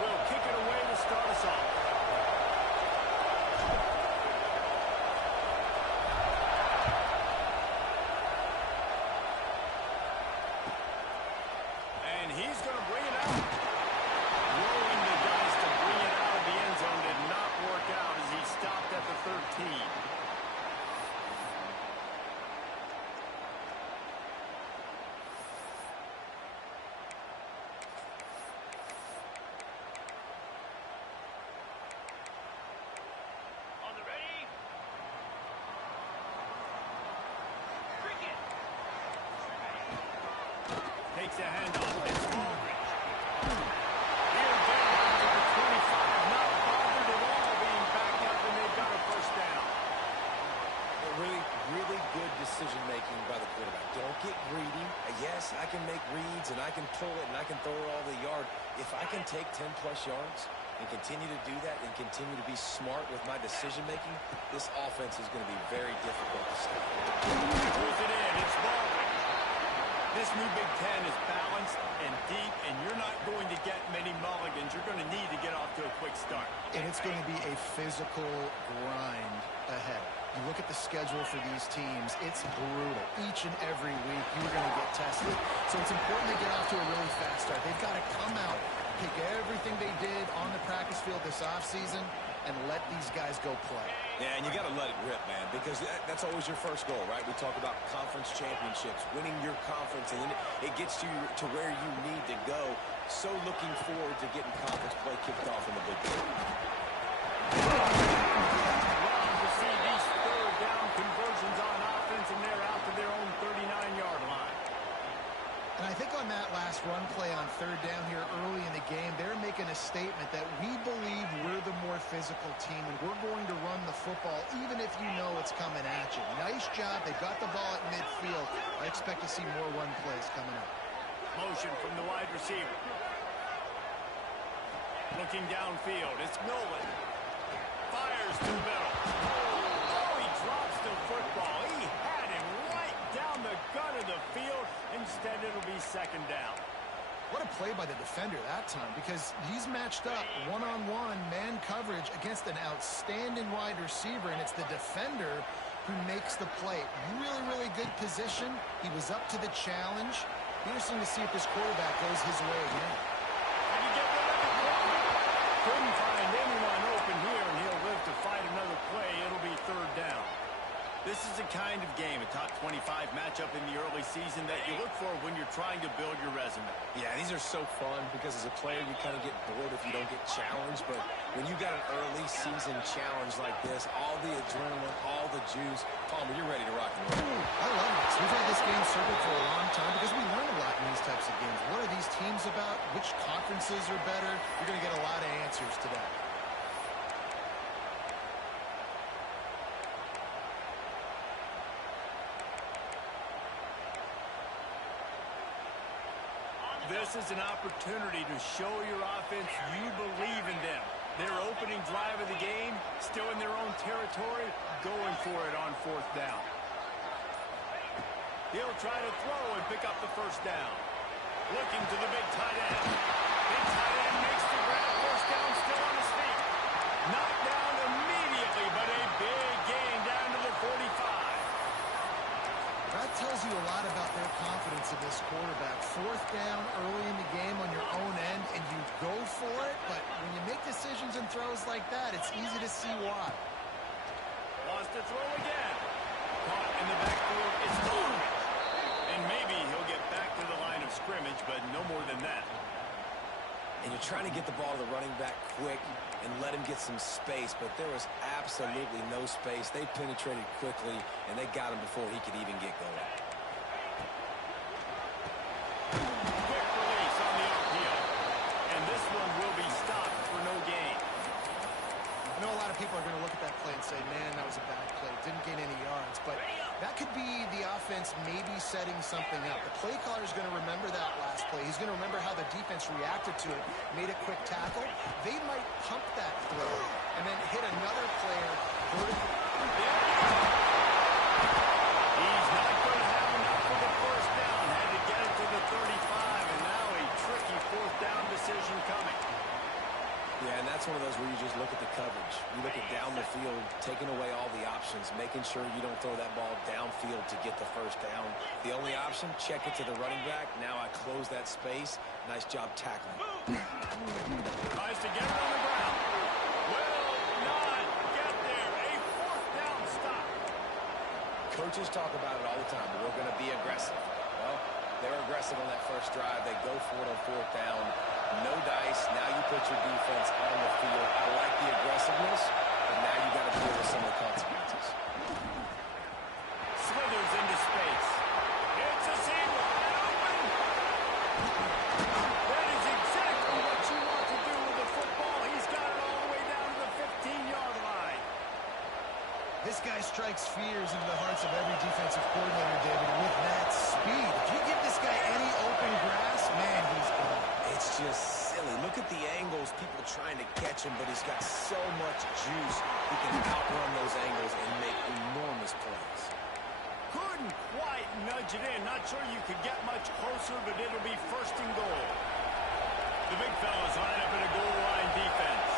will kick it away to start us off. And he's going to bring it out. Rolling the dice to bring it out of the end zone did not work out as he stopped at the 13. Takes a handoff. It's Aldridge. Here again down to the 25. Not bothered at all being backed up, and they've got a first down. Really good decision-making by the quarterback. Don't get greedy. Yes, I can make reads, and I can pull it, and I can throw it all the yard. If I can take 10-plus yards and continue to do that and continue to be smart with my decision-making, this offense is going to be very difficult to stop. Pulls it in. It's Baldwin. This new Big Ten is balanced and deep, and you're not going to get many mulligans. You're going to need to get off to a quick start. And it's going to be a physical grind ahead. You look at the schedule for these teams, it's brutal. Each and every week, you're going to get tested. So it's important to get off to a really fast start. They've got to come out, take everything they did on the practice field this offseason, and let these guys go play. Yeah, and you got to let it rip, man, because that's always your first goal, right? We talk about conference championships, winning your conference, and then it gets you to where you need to go. So looking forward to getting conference play kicked off in the Big Ten. Love to see these third down conversions on offense, and they're out to their own 39-yard line. And I think on that last run play on third down here early in the game, they're making a statement that we believe we're the more physical team, and we're going to run the football even if you know it's coming at you. Nice job. They got the ball at midfield. I expect to see more run plays coming up. Motion from the wide receiver. Looking downfield. It's Nolan. Fires to middle. Oh, he drops the football. He had him right down the gut of the field. Instead, it'll be second down. What a play by the defender that time, because he's matched up one-on-one man coverage against an outstanding wide receiver, and it's the defender who makes the play. Really, really good position. He was up to the challenge. Interesting to see if this quarterback goes his way again. And you get rid of the corner. Couldn't find anyone open here, and he'll live to fight another play. It'll be third down. This is the kind of game, a top 25 matchup in the early season, that you look for when you're trying to build your resume. Yeah, these are so fun because as a player, you kind of get bored if you don't get challenged. But when you got an early season challenge like this, all the adrenaline, all the juice, Palmer, you're ready to rock and roll. I love this. We've had this game circled for a long time because we learn a lot in these types of games. What are these teams about? Which conferences are better? You're going to get a lot of answers today. This is an opportunity to show your offense you believe in them. Their opening drive of the game, still in their own territory, going for it on fourth down. He'll try to throw and pick up the first down. Looking to the big tight end. Big tight end makes the grab. First down, still on his feet. Knocked down immediately, but a big gain down to the 45. That tells you a lot about their confidence in this quarterback. Fourth down early in the game on your own end, and you go for it, but when you make decisions and throws like that, it's easy to see why. Wants to throw again. Caught in the backfield. It's Aldridge. And maybe he'll get back to the line of scrimmage, but no more than that. And you're trying to get the ball to the running back quick and let him get some space, but there was absolutely no space. They penetrated quickly, and they got him before he could even get going. Quick release on the RPO. And this one will be stopped for no gain. I know a lot of people are going to look at that play and say, man, that was a bad play. Didn't gain any yards. But that could be the offense maybe setting something up. The play caller is going to remember that last play. He's going to remember how the defense reacted to it, made a quick tackle. They might pump that throw and then hit another player vertically. He's not going to have enough for the first down. Had to get it to the 35, and now a tricky fourth down decision coming. making sure you don't throw that ball downfield to get the first down. The only option, check it to the running back. Now I close that space. Nice job tackling. Tries to get it on the ground. Will not get there. A fourth down stop. Coaches talk about it all the time, but we're going to be aggressive. Well, they're aggressive on that first drive. They go for it on fourth down. No dice. Now you put your defense on the field. I like the aggressiveness, but now you got to deal with some of the consequences. Slithers into space. It's a seam wide open. That is exactly what you want to do with the football. He's got it all the way down to the 15-yard line. This guy strikes fears into the hearts of every defensive coordinator, David, with that speed. If you give this guy any open grass, man, he's gone. It's just silly. Look at the angles, people trying to catch him, but he's got so much juice. He can outrun those angles and make enormous plays. Couldn't quite nudge it in. Not sure you could get much closer, but it'll be first and goal. The big fellas line up in a goal line defense.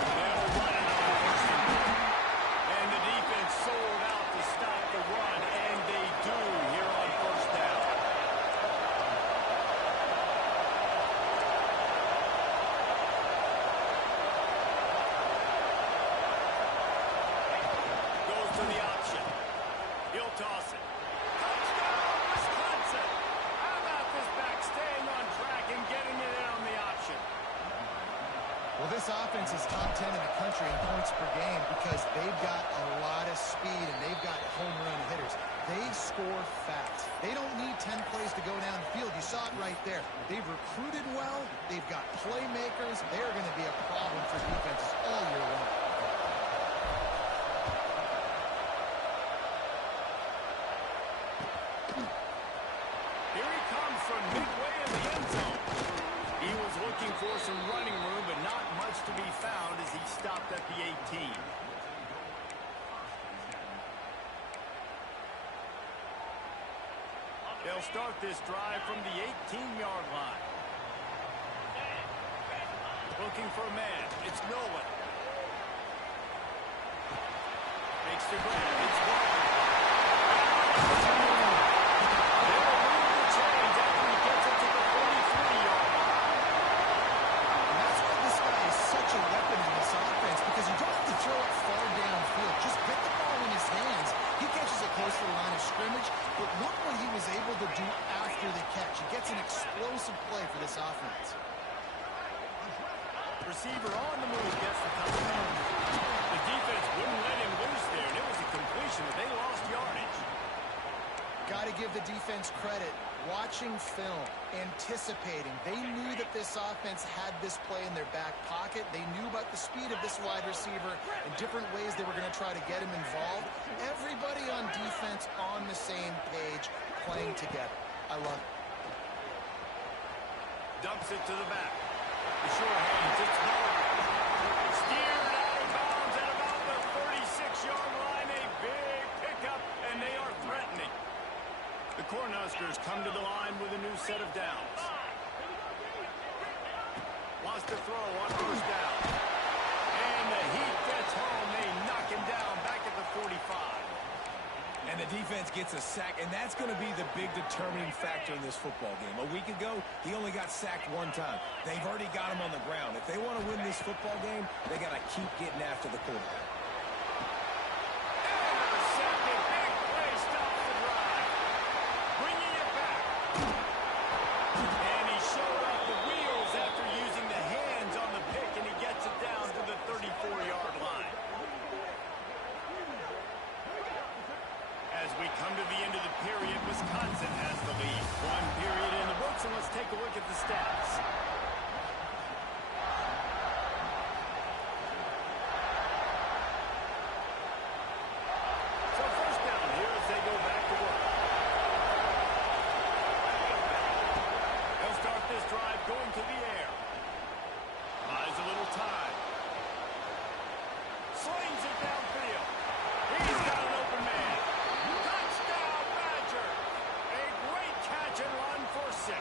They'll run it on first and goal. And the defense sold out to stop the run, and they do here on first down. Goes to the option. He'll toss it. Touchdown, Wisconsin! How about this back staying on track and getting it in on the option? Well, this offense is top 10 in the country in points per game because they've got a lot of speed and they've got home run hitters. They score fast. They don't need 10 plays to go down the field. You saw it right there. They've recruited well. They've got playmakers. They're going to be a problem for defenses all year long. Here he comes from midway in the end zone. He was looking for some running room, but not much to be found as he stopped at the 18. They'll start this drive from the 18-yard line. Looking for a man. It's Nolan. Makes the grab. It's gone. They'll move the chains after he gets it to the 43-yard line. And that's why this guy is such a weapon in this offense because you don't have to throw it far downfield. Just get the ball in his hands. He catches it close to the line of scrimmage, but look what he was able to do after the catch. He gets an explosive play for this offense. Receiver on the move gets the touchdown. The defense wouldn't let him loose there, and it was a completion, but they lost yardage. Got to give the defense credit. Watching film, anticipating. They knew that this offense had this play in their back pocket. They knew about the speed of this wide receiver and different ways they were going to try to get him involved. Everybody on defense on the same page, playing together. I love it. Dumps it to the back. The short hands, it's Miller. Steered out of bounds at about the 36-yard line. A big pickup, and they are threatening. The Cornhuskers come to the line with a new set of downs. Wants to throw on first down. And the heat gets home. They knock him down back at the 45. And the defense gets a sack, and that's going to be the big determining factor in this football game. A week ago, he only got sacked one time. They've already got him on the ground. If they want to win this football game, they got to keep getting after the quarterback. Intercepted. Big play stops the drive. Bringing it back. And he showed off the wheels after using the hands on the pick, and he gets it down to the 34-yard line. As we come to the end of the period, Wisconsin has the lead. One period in the books, and let's take a look at the stats. So first down here as they go back to work. They'll start this drive going to the air. Buys a little time. Slings it downfield. He's got an open man. Touchdown, Badger. A great catch and run for 6.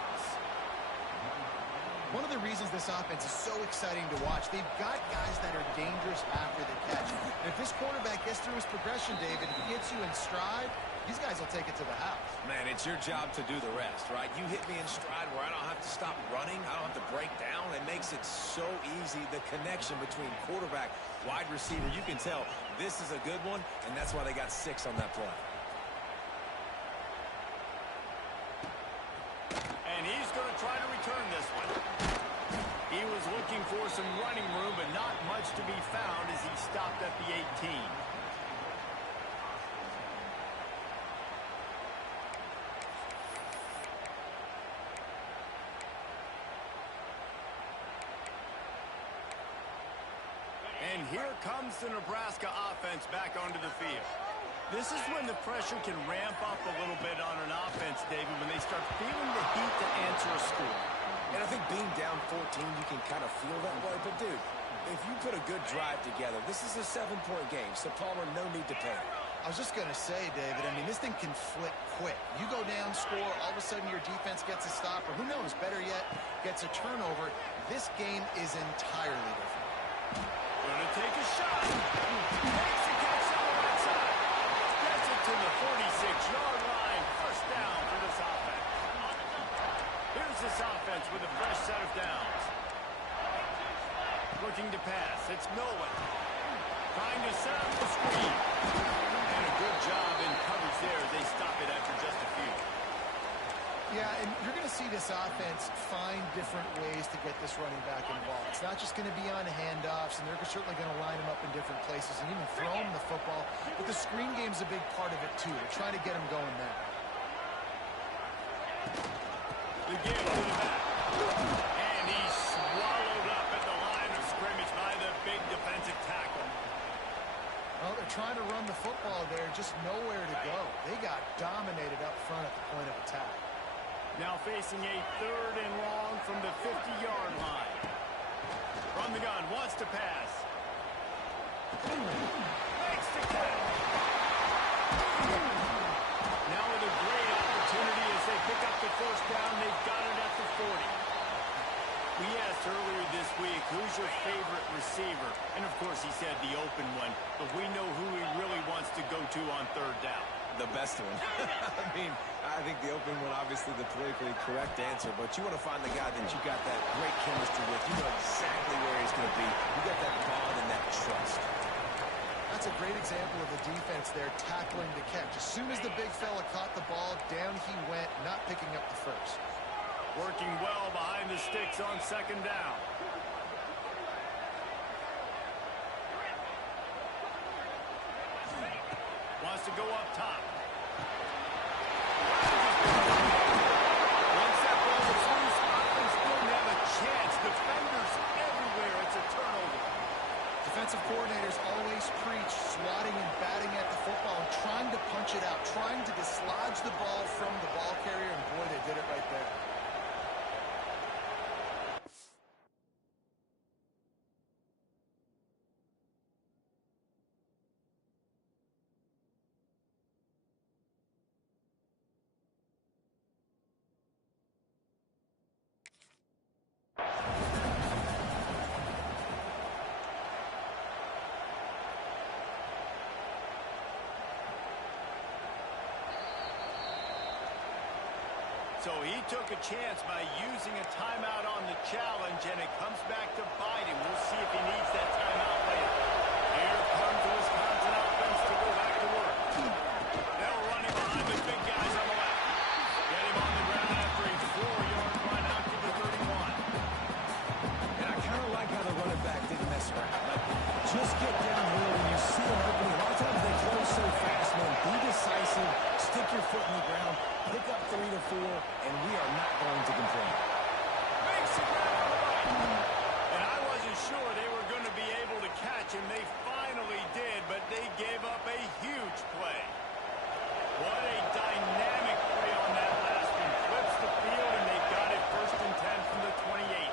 One of the reasons this this offense is so exciting to watch. They've got guys that are dangerous after the catch. And if this quarterback gets through his progression, David, if he gets you in stride, these guys will take it to the house. Man, it's your job to do the rest, right? You hit me in stride where I don't have to stop running. I don't have to break down. It makes it so easy, the connection between quarterback, wide receiver. You can tell this is a good one, and that's why they got 6 on that play. And he's going to try to return this one. He was looking for some running room, but not much to be found as he stopped at the 18. And here comes the Nebraska offense back onto the field. This is when the pressure can ramp up a little bit on an offense, David, when they start feeling the heat to answer a score. And I think being down 14, you can kind of feel that way. But, dude, if you put a good drive together, this is a 7-point game. So, Palmer, no need to panic. I was just going to say, David, I mean, this thing can flip quick. You go down, score, all of a sudden your defense gets a stop, or who knows, better yet, gets a turnover. This game is entirely different. Going to take a shot. Makes the catch on the right side. Gets it to the 46-yard line. First down for this offense. Here's this offense with a fresh set of downs. Looking to pass. It's Nolan. Trying to set up the screen. And a good job in coverage there. They stop it after just a few. Yeah, and you're going to see this offense find different ways to get this running back involved. It's not just going to be on handoffs, and they're certainly going to line him up in different places and even throw him the football. But the screen game's a big part of it, too. They're trying to get him going there. The give to the back. And he's swallowed up at the line of scrimmage by the big defensive tackle. Well, they're trying to run the football there, just nowhere to go. They got dominated up front at the point of attack. Now facing a 3rd and long from the 50-yard line. From the gun, wants to pass. Makes the catch. Now with a great opportunity as they pick up the first down. They've got it at the 40. We asked earlier this week, who's your favorite receiver? And, of course, he said the open one. But we know who he really wants to go to on 3rd down. The best one. I mean, I think the open one, obviously the politically correct answer, but you want to find the guy that you got that great chemistry with. You know exactly where he's going to be. You got that bond and that trust. That's a great example of the defense there tackling the catch. As soon as the big fella caught the ball, down he went, not picking up the first. Working well behind the sticks on 2nd down. Wants to go up top. Once that ball was loose, offense didn't have a chance. Defenders everywhere. It's a turnover. Defensive coordinators always preach swatting and batting at the football and trying to punch it out, trying to dislodge the ball from the ball carrier, and boy, they did it right there. So he took a chance by using a timeout on the challenge, and it comes back to bite him. We'll see if he needs that timeout later. Here comes the Wisconsin offense to go back to work. They're running behind the big guys on the left. Get him on the ground after a 4-yard run out to the 31. And I kind of like how the running back didn't mess around. Like, just get downhill when you see an opening. A lot of times they close so fast, man. Be decisive. Stick your foot in the ground. Pick up 3 to 4, and we are not going to complain. Makes the grab on the right. And I wasn't sure they were going to be able to catch him. They finally did, but they gave up a huge play. What a dynamic play on that last one. Flips the field, and they've got it 1st and 10 from the 28.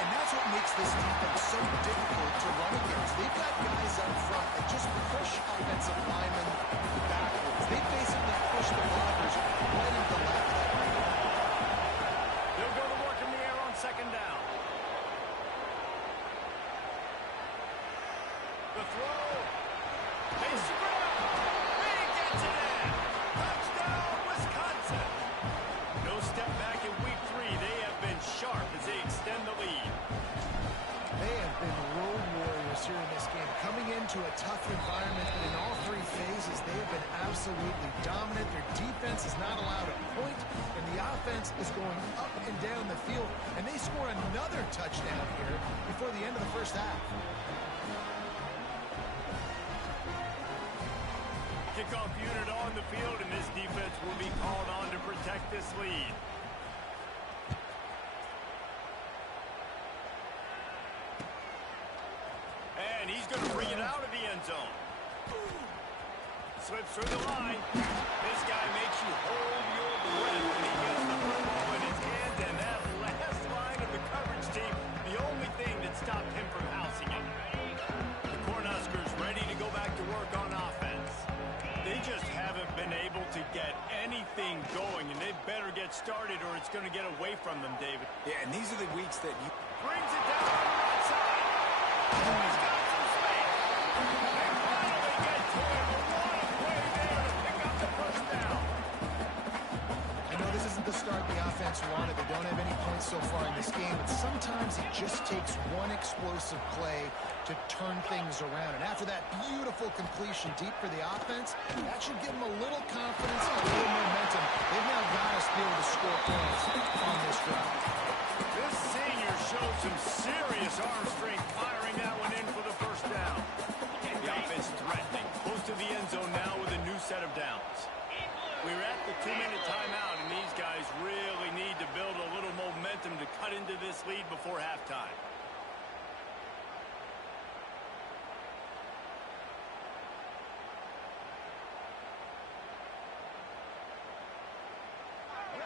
And that's what makes this defense so difficult to run against. They've got guys up front that just push offensive linemen backwards. They basically push the blockers right into the left. They'll go to work in the air on second down. The throw. Mason Graham. He gets it in. Touchdown, Wisconsin. No step back in week 3. They have been sharp as they extend the lead. They have been road warriors here in this game, coming into a tough environment, but in all 3 phases, they have been absolutely dominant. Their defense is not allowed a point, and the offense is going up and down the field, and they score another touchdown here before the end of the first half. Kickoff unit on the field, and this defense will be called on to protect this lead. And he's going to bring it out of the end zone. Slips through the line. This guy makes you hold your breath when he gets the football in his hand, and that last line of the coverage team, the only thing that stopped him from housing it. The Cornhuskers ready to go back to work on offense. They just haven't been able to get anything going, and they better get started or it's going to get away from them, David. Yeah, and these are the weeks that you... Brings it down on the right side. Oh, he's got some space. They finally get to him. A lot of play there to pick up the first down. I know this isn't the start the offense wanted. They don't have any points so far in this game, but sometimes it just takes one explosive play to turn things around. And after that beautiful completion deep for the offense, that should give them a little confidence, a little momentum. They've now got us to be able to score points on this drive. This senior showed some serious arm strength firing that one in for the first down. The offense threatening. Close to the end zone now with a new set of downs. We're at the 2-minute timeout, and these guys really need to build a little momentum to cut into this lead before halftime.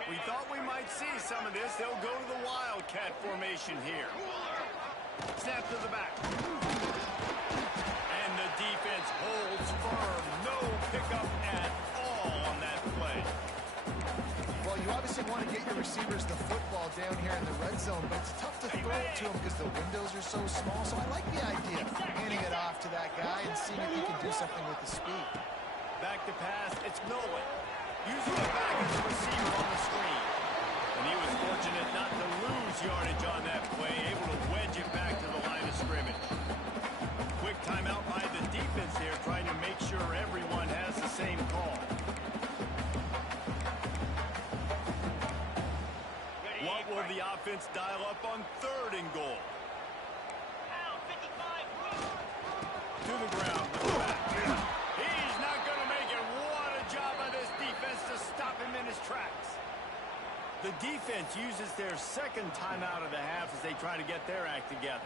We thought we might see some of this. They'll go to the Wildcat formation here. Snap to the back. And the defense holds firm. No pickup at all on that play. Well, you obviously want to get your receivers the football down here in the red zone, but it's tough to throw it to them because the windows are so small. So I like the idea of handing it off to that guy and seeing if he can do something with the speed. Back to pass. It's Nolan. Using it back as a receiver on the screen. And he was fortunate not to lose yardage on that play, able to wedge it back to the line of scrimmage. Quick timeout by the defense here, trying to make sure everyone has the same call. What will the offense dial up on 3rd and goal? To the ground. He's not going to make it. What a job by this defense to stop him in his tracks. The defense uses their second timeout of the half as they try to get their act together.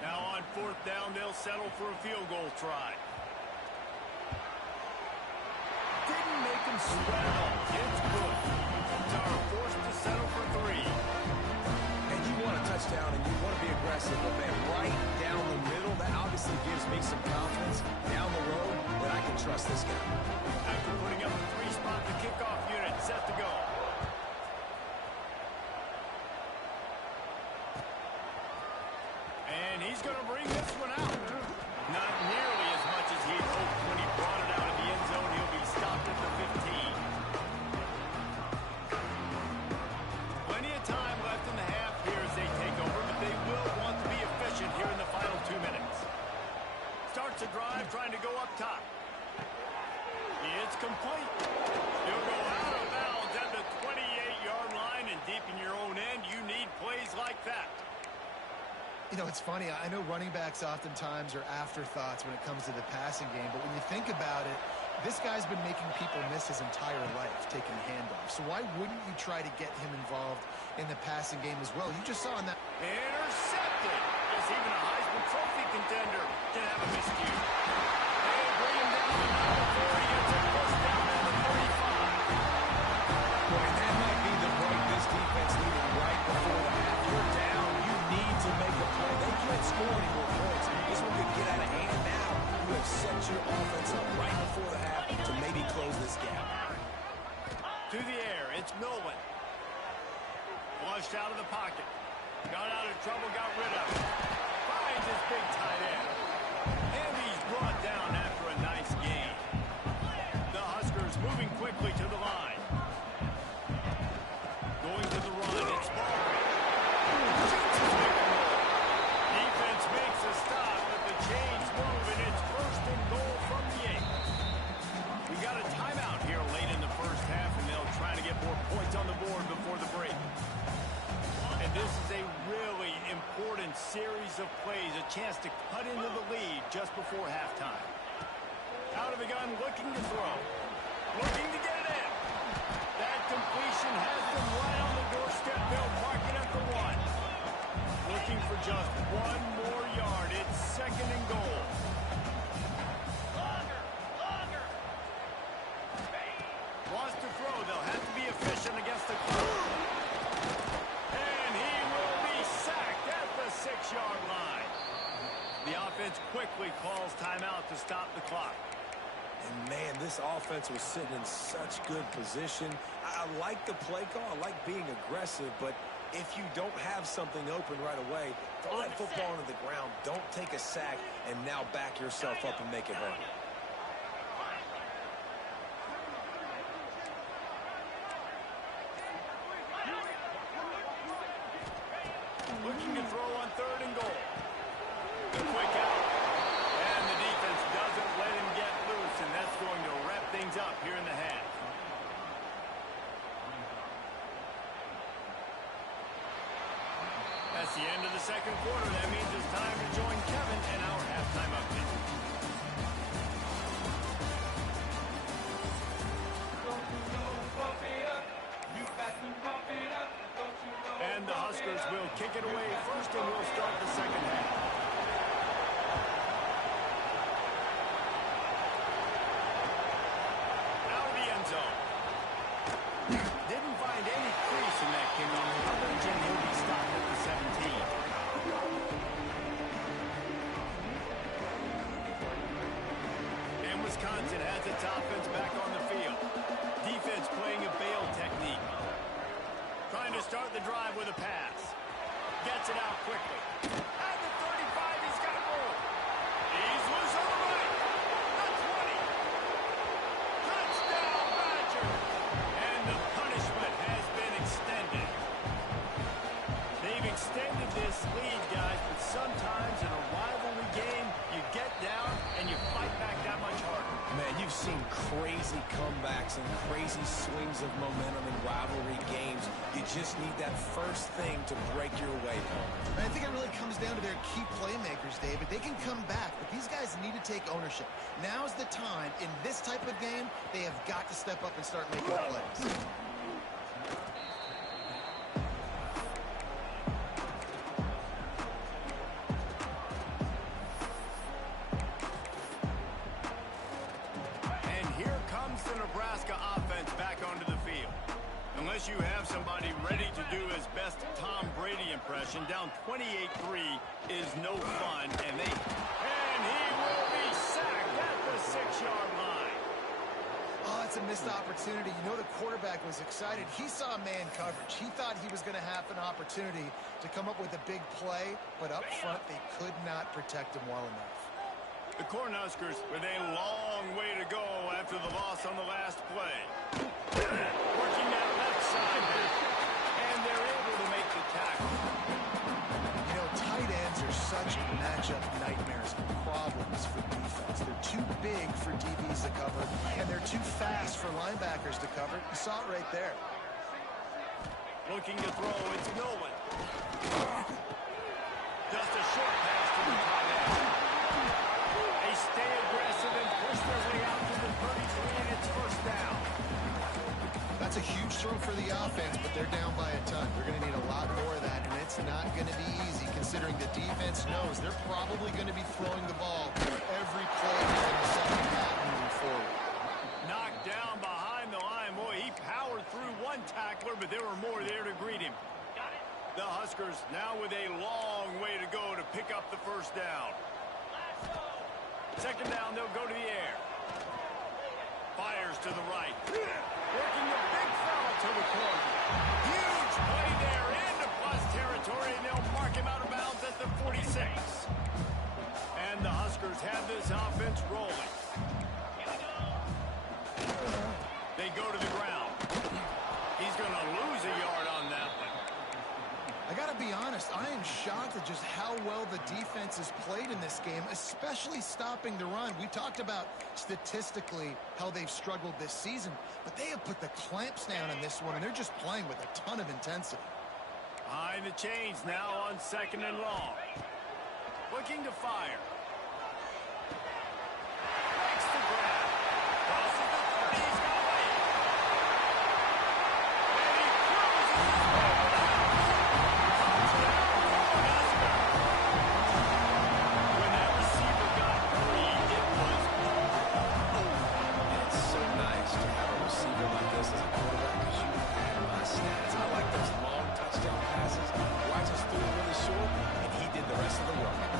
Now on 4th down, they'll settle for a field goal try. Didn't make him sweat at all. It's good. Tara forced to settle for 3. And you want a touchdown and you want to be aggressive, but man, right down the middle, that obviously gives me some confidence down the road that I can trust this guy. After putting up a 3-spot, the kickoff unit set to go. And he's going to bring this one out. Not nearly as much as he'd hoped when he brought it out of the end zone. He'll be stopped at the 15. Plenty of time left in the half here as they take over, but they will want to be efficient here in the final 2 minutes. Starts a drive, trying to go up top. It's complete. He'll go out of bounds at the 28-yard line, and deep in your own end, you need plays like that. You know, it's funny. I know running backs oftentimes are afterthoughts when it comes to the passing game, but when you think about it, this guy's been making people miss his entire life taking the handoff. So why wouldn't you try to get him involved in the passing game as well? You just saw in that... Intercepted. Yes, even a Heisman Trophy contender can have a miscue. They bring him down to number 4. He gets a first down at the 35. Boy, that might be the break this defense needed right before the half. You're down. You need to make a play. They can't score any more points. This one could get out of hand now. You have set your offense up right before the half to maybe close this gap. To the air. It's Nolan. Flushed out of the pocket. Got out of trouble, got rid of it. Finds his big tight end. And he's brought down after a nice gain. The Huskers moving quickly to the line. Going to the run. It's ball. Defense makes a stop, but the chains move, and it's first and goal from the 8. We got a timeout here late in the first half, and they'll try to get more points on the board before the break. And this is a really important series of plays, a chance to cut into the lead just before halftime. Out of the gun, looking to throw. Looking to get it in. That completion has them right on the doorstep. They'll mark it at the 1. Looking for just one more yard. It's second and goal. Wants to throw. They'll have to be efficient against the clock. And he will be sacked at the 6-yard line. The offense quickly calls timeout to stop the clock. And, man, this offense was sitting in such good position. I like the play call. I like being aggressive, but if you don't have something open right away, throw that football into the ground. Don't take a sack and now back yourself up and make it hurt. Looking to throw on third and goal. The quick out. And the defense doesn't let him get loose, and that's going to wrap things up here in the half. That's the end of the second quarter. That means it's time to join Kevin in our halftime update. And the Huskers will kick it away first, and we'll start the second half. Out of the end zone. Didn't find any crease in that kickoff coverage, and he'll be stopped at the 17. And Wisconsin has its offense back on the field. Defense playing a bail technique. Trying to start the drive with a pass. Gets it out quickly. At the 35, he's got room. He's loose on the right. The 20. Touchdown, Badger. And the punishment has been extended. They've extended this lead, guys, but sometimes in a rivalry game, you get down and you fight back that much harder. Man, you've seen crazy comebacks and crazy swings of momentum in rivalry games. You just need that first thing to break your way, Paul. I think it really comes down to their key playmakers, David. They can come back, but these guys need to take ownership. Now's the time. In this type of game, they have got to step up and start making plays. The Nebraska offense back onto the field. Unless you have somebody ready to do his best Tom Brady impression, down 28-3 is no fun, and he will be sacked at the 6-yard line. Oh, it's a missed opportunity. You know the quarterback was excited. He saw man coverage. He thought he was going to have an opportunity to come up with a big play, but up front they could not protect him well enough. The Cornhuskers with a long way to go after the loss on the last play. Working that left side, and they're able to make the tackle. You know, tight ends are such matchup nightmares and problems for defense. They're too big for DBs to cover, and they're too fast for linebackers to cover. You saw it right there. Looking to throw, it's Nolan. Just a short pass to the tight end. Stay aggressive and push their way out to the 33, and it's first down. That's a huge throw for the offense, but they're down by a ton. They're going to need a lot more of that, and it's not going to be easy considering the defense knows they're probably going to be throwing the ball every play in the second half moving forward. Knocked down behind the line. Boy, he powered through one tackler, but there were more there to greet him. The Huskers now with a long way to go to pick up the first down. Second down, they'll go to the air. Fires to the right. Working the big fella to the corner. Huge play there into plus territory. hurry, and they'll mark him out of bounds at the 46. And the Huskers have this offense rolling. They go to the ground. He's going to lose a yard on that one. I got to be honest, I am shocked at just how well the defense has played in this game, especially stopping the run. We talked about statistically how they've struggled this season, but they have put the clamps down in this one, and they're just playing with a ton of intensity. Behind the chains now on 2nd and long. Looking to fire. Makes the grab. Crosses the 30. He's got away. And he cruises his way down. Touchdown for Nebraska. When that receiver got free, it was It's so nice to have a receiver like this as a quarterback because you had my stats. I like those long touchdown passes. I just threw it really short, and he did the rest of the work.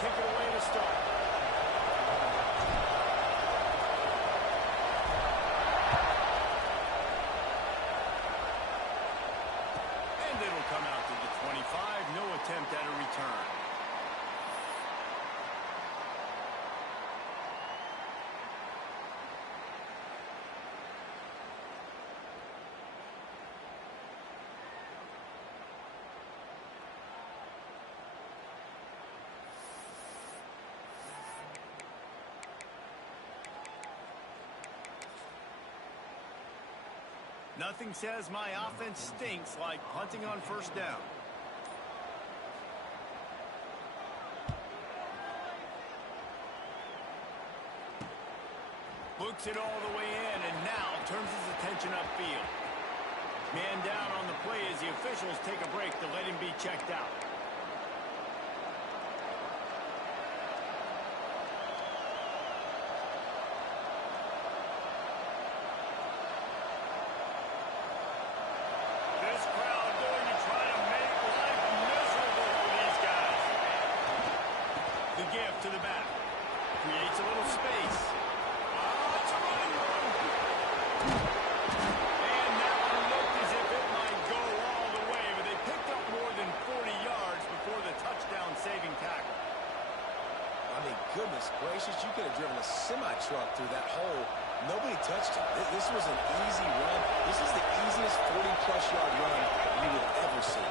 kick it away to start. And it'll come out to the 25. No attempt at a return. Nothing says my offense stinks like punting on first down. Looks it all the way in and now turns his attention upfield. Man down on the play as the officials take a break to let him be checked out. This crowd going to try to make life miserable for these guys. The gift to the back. Creates a little space. It's a running room. And that one looked as if it might go all the way, but they picked up more than 40 yards before the touchdown-saving tackle. I mean, goodness gracious, you could have driven a semi-truck through that hole. Nobody touched him. This was an easy run. This is the easiest 40-plus yard run you will ever see.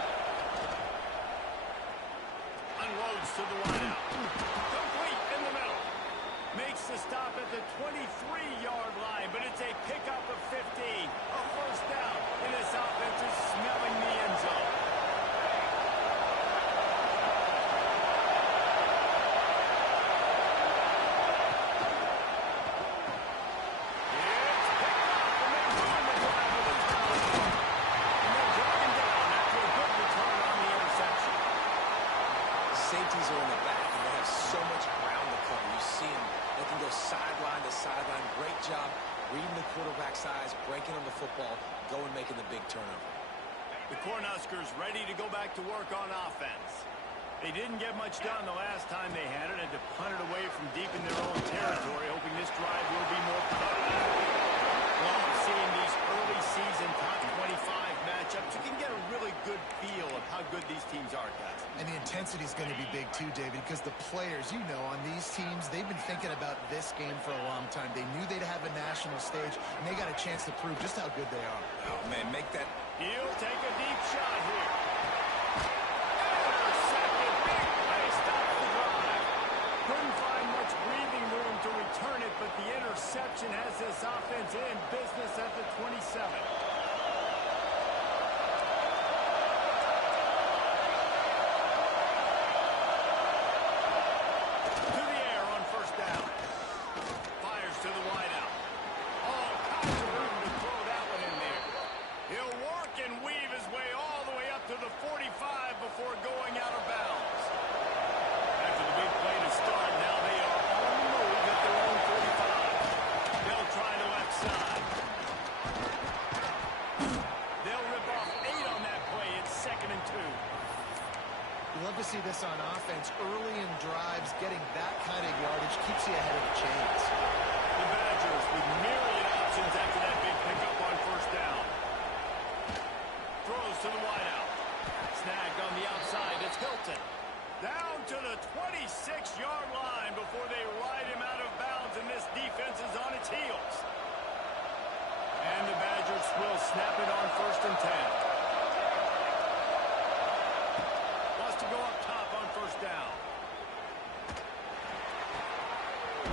Unloads to the wideout. Complete in the middle. Makes the stop at the 23-yard line, but it's a pickup of 15. A first down, and this offense is smelling the end zone. Safeties are in the back, and they have so much ground to cover. You see them. They can go sideline to sideline. Great job reading the quarterback's eyes, breaking on the football, going making the big turnover. The Cornhuskers ready to go back to work on offense. They didn't get much done the last time they had it, and to punt it away from deep in their own territory, hoping this drive will be more productive. Love seeing these early season top 25 matchups. You can get a really good feel of how good these teams are, guys. And the intensity is going to be big too, David, because the players, you know, on these teams, they've been thinking about this game for a long time. They knew they'd have a national stage, and they got a chance to prove just how good they are. Oh, man, make that. He'll take a deep shot here. Intercepted. Big play. Stops the drive. Couldn't find much breathing room to return it, but the interception has this offense in business at the 27. Before going out of bounds. After the big play to start, now they are on the move at their own 45. They'll try the left side. They'll rip off 8 on that play. It's 2nd and 2. You love to see this on offense. Early in drives, getting that kind of yardage keeps you ahead of the chains. The Badgers with myriad options after that big pickup on first down. Throws to the wideout. Snagged on the outside. It's Hilton. Down to the 26-yard line before they ride him out of bounds, and this defense is on its heels. And the Badgers will snap it on 1st and 10. Wants to go up top on first down.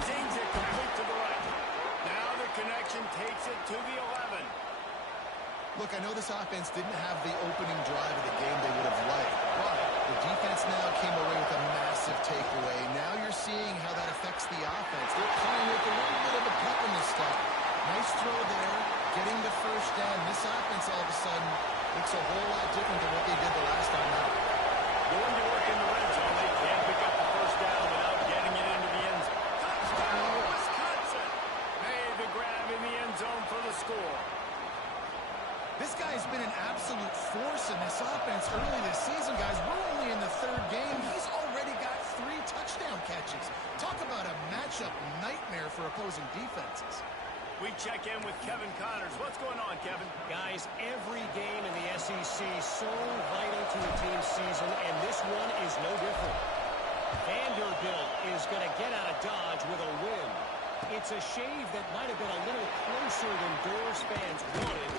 Zings it complete to the right. Now the connection takes it to the 11. Look, I know this offense didn't have the opening drive of the game they would have liked, but the defense now came away with a massive takeaway. Now you're seeing how that affects the offense. They're playing with a little bit of a pep in this stuff. Nice throw there, getting the first down. This offense all of a sudden looks a whole lot different than what they did the last time out. Going to work in the red zone. They can't pick up the first down without getting it into the end zone. Touchdown, Wisconsin! Made the grab in the end zone for the score. This guy's been an absolute force in this offense early this season, guys. We're only in the 3rd game. He's already got 3 touchdown catches. Talk about a matchup nightmare for opposing defenses. We check in with Kevin Connors. What's going on, Kevin? Guys, every game in the SEC so vital to a team's season, and this one is no different. Vanderbilt is going to get out of Dodge with a win. It's a shave that might have been a little closer than Doors fans wanted,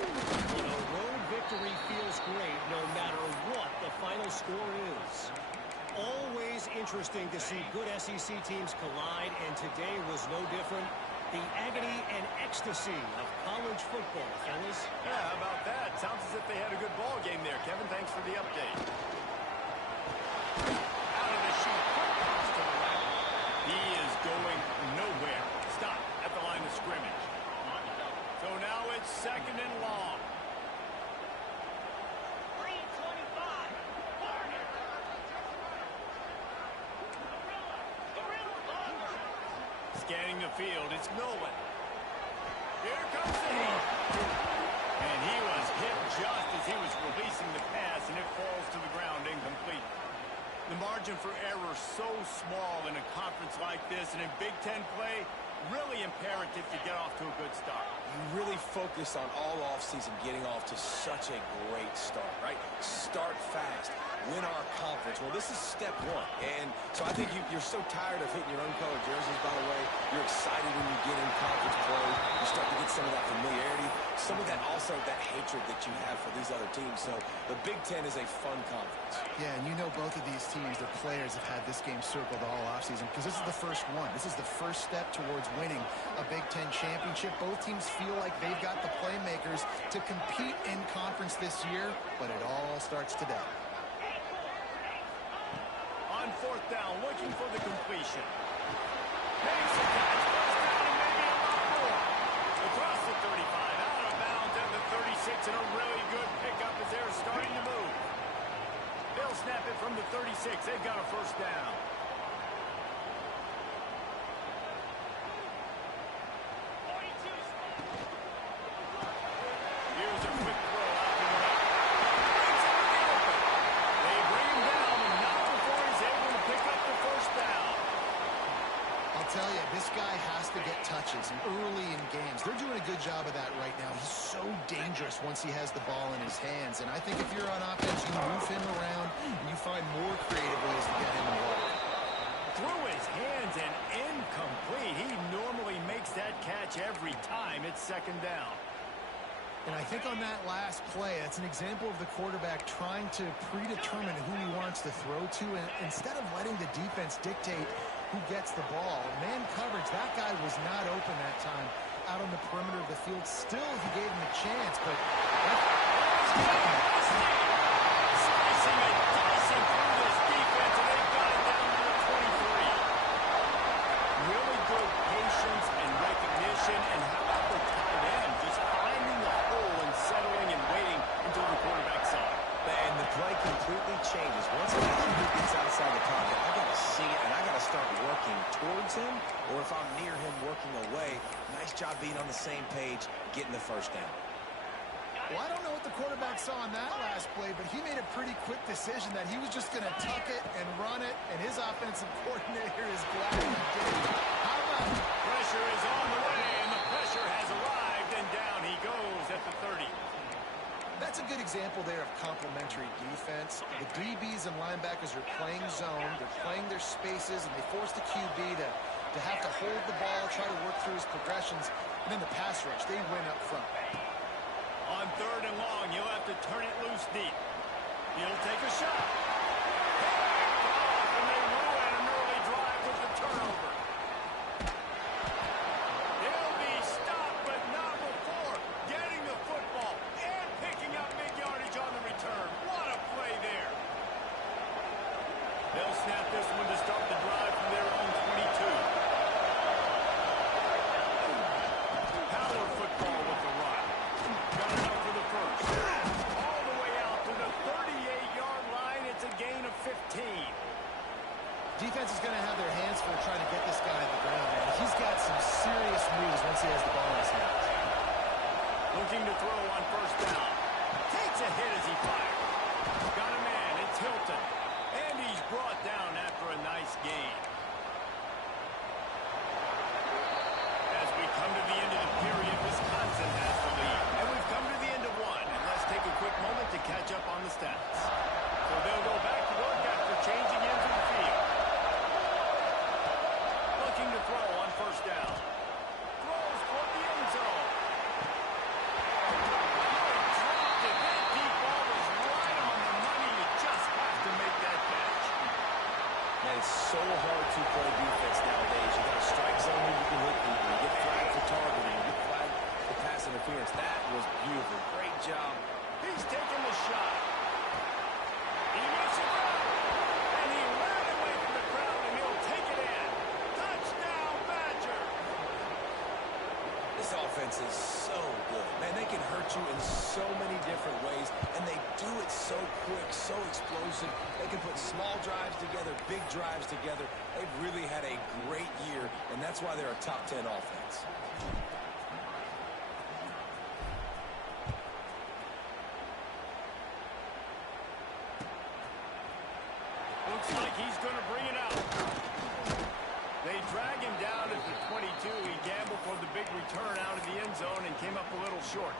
but a road victory feels great no matter what the final score is. Always interesting to see good SEC teams collide, and today was no different. The agony and ecstasy of college football, fellas. Yeah, how about that? Sounds as if they had a good ball game there. Kevin, thanks for the update. Out of the chute, quick pass to the right. He is going nowhere. Stop at the line of scrimmage. So now it's 2nd and long. Scanning the field, it's Nolan. Here comes the hit. And he was hit just as he was releasing the pass, and it falls to the ground incomplete. The margin for error so small in a conference like this, and in Big Ten play, really imperative to get off to a good start. You really focus on all offseason getting off to such a great start, right? Start fast. Win our conference. Well, this is step one. And so I think you're so tired of hitting your own colored jerseys, by the way. You're excited when you get in conference play. You start to get some of that familiarity, some of that also that hatred that you have for these other teams. So the Big Ten is a fun conference. Yeah, and you know both of these teams, their players have had this game circled all offseason because this is the first one. This is the first step towards winning a Big Ten championship. Both teams feel like they've got the playmakers to compete in conference this year, but it all starts today. On 4th down, looking for the completion. Makes the catch, first down, and maybe a lot more. Across the 35, out of bounds at the 36, and a really good pickup as they're starting to move. They'll snap it from the 36. They've got a first down. Here's a quick throw out to the right. Breaks it in the open. They bring him down, and not before he's able to pick up the first down. I'll tell you, this guy has to get touches early in games. They're doing a good job of that right now. He's so dangerous once he has the ball in his hands. And I think if you're on offense, you move him around and you find more creative ways to get him involved. Through his hands and incomplete. He normally makes that catch every time. It's 2nd down. And I think on that last play, it's an example of the quarterback trying to predetermine who he wants to throw to, and instead of letting the defense dictate who gets the ball. Man coverage, that guy was not open that time out on the perimeter of the field. Still, he gave him a chance, but... Slicing and dicing through this defense, and they've got it down to the 23. Really good patience and recognition, and how about the tight end? Just finding the hole and settling and waiting until the quarterback saw it. And the play completely changes. Once a receiver gets outside the pocket, I got to see it, and I got to start working towards him, or if I'm near him, working away. Nice job being on the same page, getting the first down. Well, I don't know what the quarterback saw on that last play, but he made a pretty quick decision that he was just going to tuck it and run it, and his offensive coordinator is glad he did it. How about it? Pressure is on the way, and the pressure has arrived, and down he goes at the 30. That's a good example there of complementary defense. The DBs and linebackers are playing zone, they're playing their spaces, and they force the QB to have to hold the ball, try to work through his progressions, and then the pass rush, they win up front. On 3rd and long, you'll have to turn it loose deep. He'll take a shot. Picked off, and they ruin an early drive with the turnover. He'll be stopped, but not before getting the football and picking up big yardage on the return. What a play there. They'll snap this one to start the drive from their own 22. Power football with the run. Got enough for the first. All the way out to the 38-yard line. It's a gain of 15. Defense is going to have their hands full trying to get this guy to the ground, man. He's got some serious moves once he has the ball in his hands. Looking to throw on first down. Takes a hit as he fires. Got a man. It's Hilton. And he's brought down after a nice gain. As we come to the end of the period, Wisconsin has the lead. And we've come to the end of one. And let's take a quick moment to catch up on the stats. So they'll go back to work after changing ends of the field. Looking to throw on first down. Throws for the end zone. Dropped it. That deep ball was right on the money. You just have to make that catch. Man, it's so hard to play defense nowadays. You got a strike zone where you can hit people. You get flat for targeting. Good flag for pass interference. That was beautiful. Great job. He's taking the shot. He makes it right. And he ran away from the crowd, and he'll take it in. Touchdown, Badger. This offense is so good. Man, they can hurt you in so many different ways, and they do it so quick, so explosive. They can put small drives together, big drives together. They've really had a great year, and that's why they're a top 10 offense. Looks like he's going to bring it out. They drag him down at the 22. He gambled for the big return out of the end zone and came up a little short.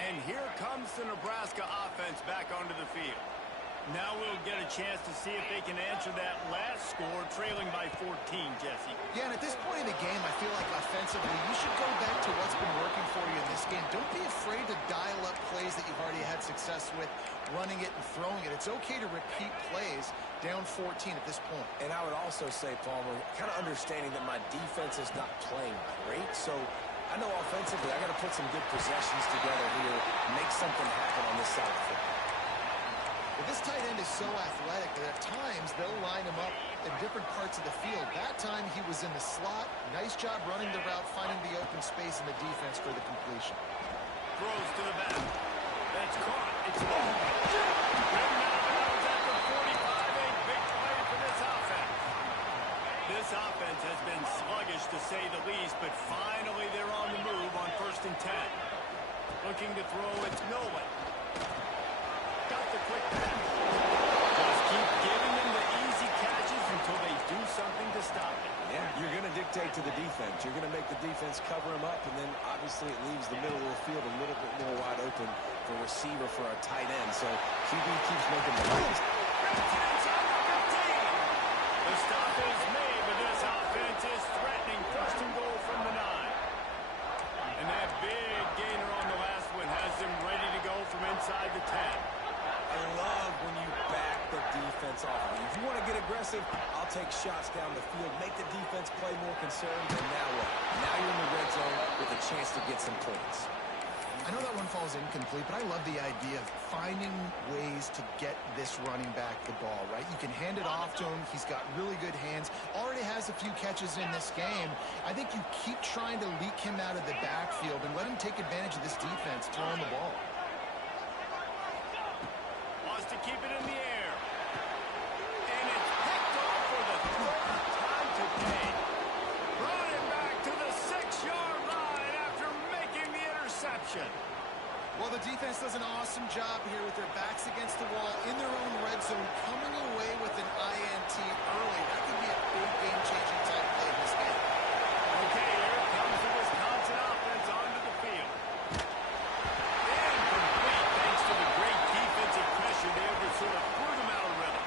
And here comes the Nebraska offense back onto the field. Now we'll get a chance to see if they can answer that last score, trailing by 14, Jesse. Yeah, and at this point in the game, I feel like offensively, you should go back to what's been working for you in this game. Don't be afraid to dial up plays that you've already had success with, running it and throwing it. It's okay to repeat plays down 14 at this point. And I would also say, Palmer, kind of understanding that my defense is not playing great, so I know offensively I got to put some good possessions together here, make something happen on this side of the football. But this tight end is so athletic that at times they'll line him up in different parts of the field. That time he was in the slot. Nice job running the route, finding the open space in the defense for the completion. Throws to the back. That's caught. It's long. Driven out of bounds at the 45. A big play for this offense. This offense has been sluggish to say the least, but finally they're on the move on 1st and 10. Looking to throw, it's Nolan. Got the quick pass. Just keep giving them the easy catches until they do something to stop it. Yeah, you're going to dictate to the defense. You're going to make the defense cover him up, and then obviously it leaves the middle of the field a little bit more wide open for receiver for a tight end. So QB keeps making the plays. The stop is made, but this offense is threatening. 1st and goal from the 9. And that big gainer on the last one has them ready to go from inside the 10. I love when you back the defense off. If you want to get aggressive, I'll take shots down the field, make the defense play more concerned, and now what? Now you're in the red zone with a chance to get some points. I know that one falls incomplete, but I love the idea of finding ways to get this running back the ball, right? You can hand it off to him. He's got really good hands. Already has a few catches in this game. I think you keep trying to leak him out of the backfield and let him take advantage of this defense throwing the ball. To keep it in the air. And it's picked off for the 3rd time today. Running back to the 6-yard line after making the interception. Well, the defense does an awesome job here with their backs against the wall in their own red zone, coming away with an INT early. That could be a big game-changing type play in this game. Okay, here comes the Wisconsin offense onto the field. And complete thanks to the great defensive pressure there to sort of threw them out of rhythm.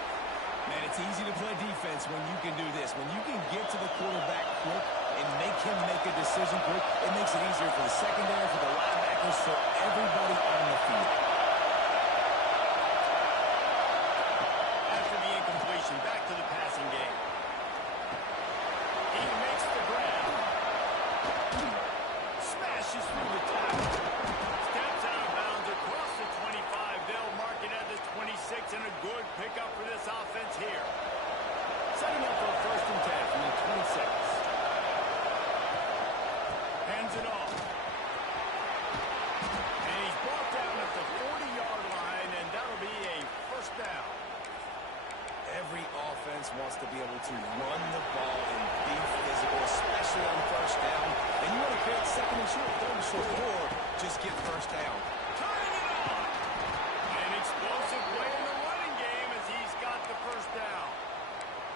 Man, it's easy to play defense when you can do this. When you can get to the quarterback quick and make him make a decision quick, it makes it easier for the secondary, for the linebackers, for everybody on the field. After the incompletion, back to the passing game. He makes the grab. Smashes through the tackle. Steps out of bounds across the 25. They'll mark it at the 26, and a good pickup for this offense here. Setting up for 1st and 10 from the 26. Hands it off. And he's brought down at the 40-yard line, and that'll be a 1st down. Every offense wants to be able to run the ball and be physical, especially on 1st down. And you want to create 2nd and short, 3rd and short, or just get 1st down. Turning it on. An explosive play in the running game as he's got the 1st down.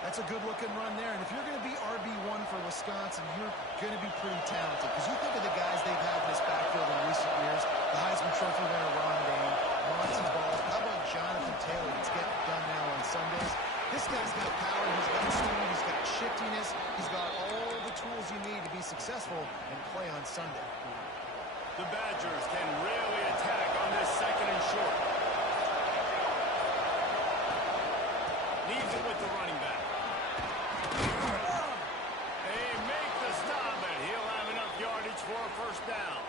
That's a good-looking run there. And if you're going to be RB1 for Wisconsin, you're going to be pretty talented. Because you think of the guys they've had in this backfield in recent years, the Heisman Trophy winner Ron Dane, Monty Ball. How about Jonathan Taylor that's getting it done now on Sundays? This guy's got power, he's got speed, he's got shiftiness, he's got all the tools you need to be successful and play on Sunday. The Badgers can really attack on this 2nd and short. Leaves it with the running back. They make the stop, and he'll have enough yardage for a first down.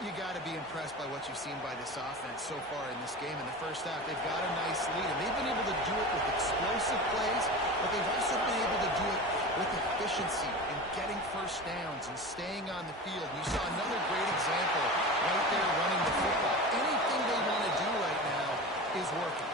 You got to be impressed by what you've seen by this offense so far in this game. In the first half, they've got a nice lead, and they've been able to do it with explosive plays, but they've also been able to do it with efficiency and getting first downs and staying on the field. You saw another great example right there running the football. Anything they want to do right now is working.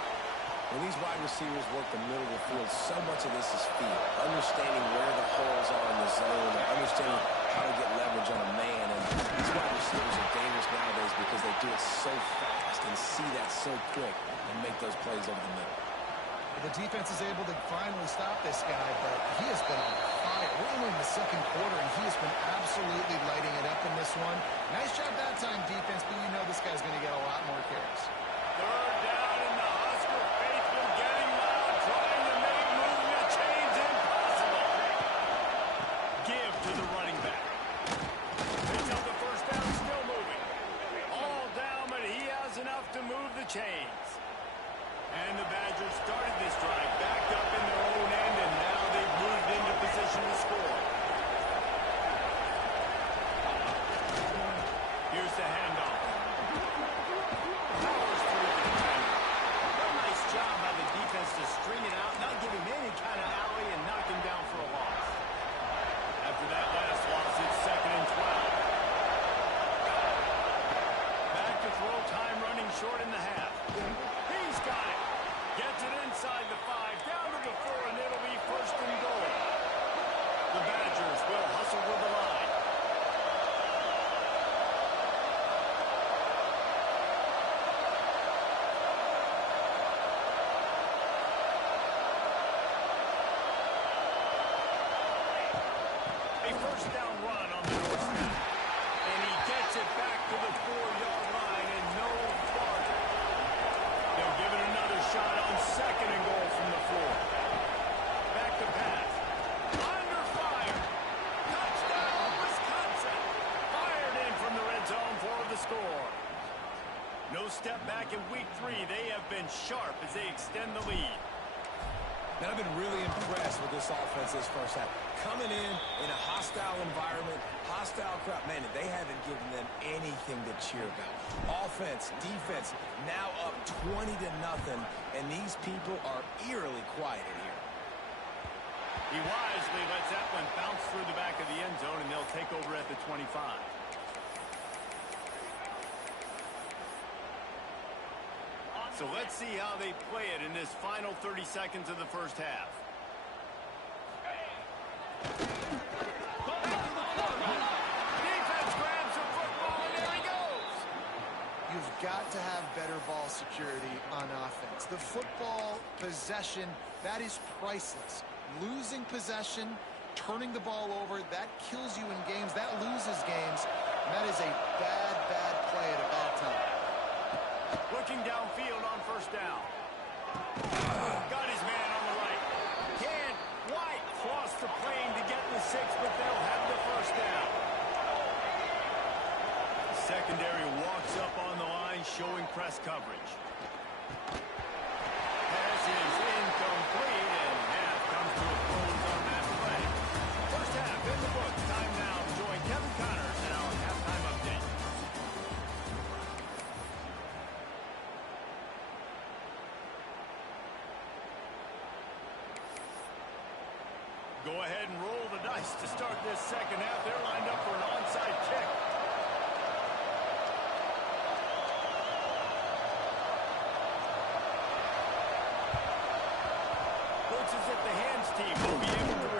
When these wide receivers work the middle of the field, so much of this is feel. Understanding where the holes are in the zone, understanding how to get leverage on a man. And these wide receivers are dangerous nowadays because they do it so fast and see that so quick and make those plays over the middle. The defense is able to finally stop this guy, but he has been on fire. We're only in the second quarter, and he has been absolutely lighting it up in this one. Nice job that time, defense, but you know this guy's going to get a lot more carries. Third down, and the Husker faithful getting loud, trying to make moving the chains impossible. Give to the running back. Picks up the first down, still moving. All down, but he has enough to move the chains. And the Badgers started this drive backed up in their own end, and now they've moved into position to score. Here's the handoff. Powers through the defender. What a nice job by the defense to string it out, not give him any kind of alley, and knock him down for a loss. After that last loss, it's 2nd and 12. Back to throw, time running short in the half. He's got it. Gets it inside the 5, down to the 4, and it'll be 1st and goal. The Badgers will hustle to the line. A first down run on the doorstep. And he gets it back to the 4-yard line and no farther. They'll give it another shot on 2nd and goal from the 4. Back to pass. Under fire. Touchdown, Wisconsin. Fired in from the red zone for the score. No step back in week 3. They have been sharp as they extend the lead. Man, I've been really impressed with this offense this first half. Coming in a hostile environment, hostile crowd. Man, they haven't given them anything to cheer about. Offense, defense, now up 20-0, and these people are eerily quiet in here. He wisely lets that one bounce through the back of the end zone, and they'll take over at the 25. So let's see how they play it in this final 30 seconds of the first half. Defense grabs the football, and there he goes. You've got to have better ball security on offense. The football possession, that is priceless. Losing possession, turning the ball over, that kills you in games. That loses games. And that is a bad, bad play at a bad time. Looking downfield on first down. Got his man on the right. Can't quite cross the plane to get the 6, but they'll have the first down. The secondary walks up on the line, showing press coverage. Pass is incomplete, and half comes to a close on that play. First half in the books. Time now to join Kevin Connors in our halftime update. Go ahead and roll the dice to start this second half. They're lined up for an onside kick. Looks as if the hands team will be able to